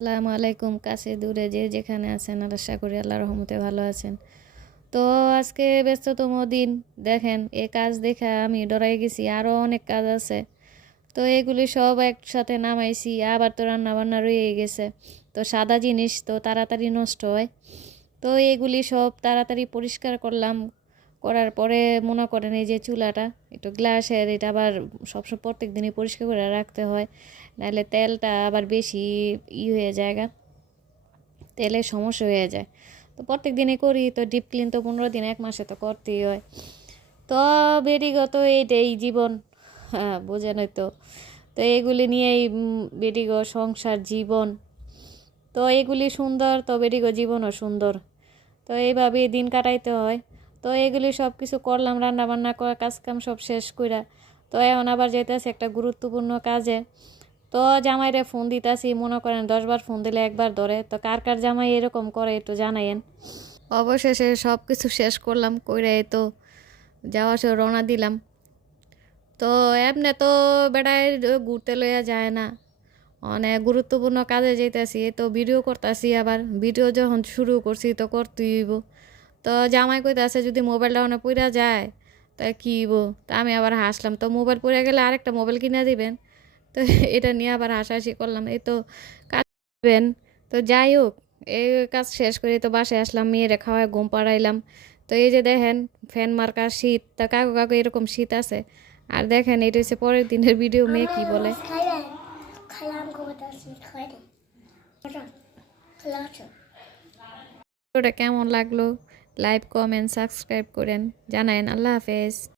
আসসালামু আলাইকুম। কাছে দূরে যে যেখানে আছেন আশা করি আল্লাহর রহমতে ভালো আছেন। তো আজকে ব্যস্ততম দিন, দেখেন এই কাজ দেখে আমি ডরাই গেছি, আরও অনেক কাজ আছে। তো এগুলি সব একসাথে নামাইছি, আবার তো রান্না বান্না রয়ে গেছে। তো সাদা জিনিস তো তাড়াতাড়ি নষ্ট হয়, তো এগুলি সব তাড়াতাড়ি পরিষ্কার করলাম। করার পরে মনে করেন এই যে চুলাটা একটু গ্লাসের, এটা আবার সবসময় প্রত্যেক দিনই পরিষ্কার করে রাখতে হয়, নাহলে তেলটা আবার বেশি হয়ে যায়, তেলের সমস্যা হয়ে যায়। তো প্রত্যেক দিনই করি, তো ডিপ ক্লিন তো 15 দিন 1 মাসে তো করতেই হয়। তো ব্যক্তিগত এইটাই জীবন, হ্যাঁ বোঝেনই তো। তো এগুলি নিয়েই ব্যক্তিগত সংসার জীবন। তো এগুলি সুন্দর, তো ব্যক্তিগত জীবনও সুন্দর। তো এইভাবেই দিন কাটাইতে হয়। তো এগুলি সব কিছু করলাম, রান্না বান্না করা কাজকাম সব শেষ কইরা। তো এখন আবার যেতেছি একটা গুরুত্বপূর্ণ কাজে। তো জামাইরে ফোন দিতাছি, মনে করেন 10 বার ফোন দিলে একবার ধরে। তো কার কার জামাই এরকম করে একটু জানাইয়েন। অবশেষে সব কিছু শেষ করলাম, কইরা এই তো যাওয়া সে রওনা দিলাম। তো এমনি তো বেড়ায় ঘুরতে লইয়া যায় না, অনেক গুরুত্বপূর্ণ কাজে যাইতেছি, তো ভিডিও করতেছি। আবার ভিডিও যখন শুরু করছি তো করতেই হইব। তো জামাই কইতাছে যদি মোবাইলটা অনেক পইরা যায় তা কী হইব। তা আমি আবার হাসলাম, তো মোবাইল পড়ে গেলে আরেকটা মোবাইল কিনে দিবেন। তো এটা নিয়ে আবার হাসাহাসি করলাম, এই তো কাজ করবেন। তো যাই হোক, এই কাজ শেষ করে তো বাসায় আসলাম, মেয়েরে খাওয়ায় ঘুম পাড়াইলাম। তো এই যে দেখেন ফ্যান মার্কা শীত, তা কাকু কাকু এরকম শীত আছে। আর দেখেন এটা হচ্ছে পরের দিনের ভিডিও, মেয়ে কি বলে। ভিডিওটা কেমন লাগলো, লাইক কমেন্ট সাবস্ক্রাইব করেন, জানায়েন। আল্লাহ হাফেজ।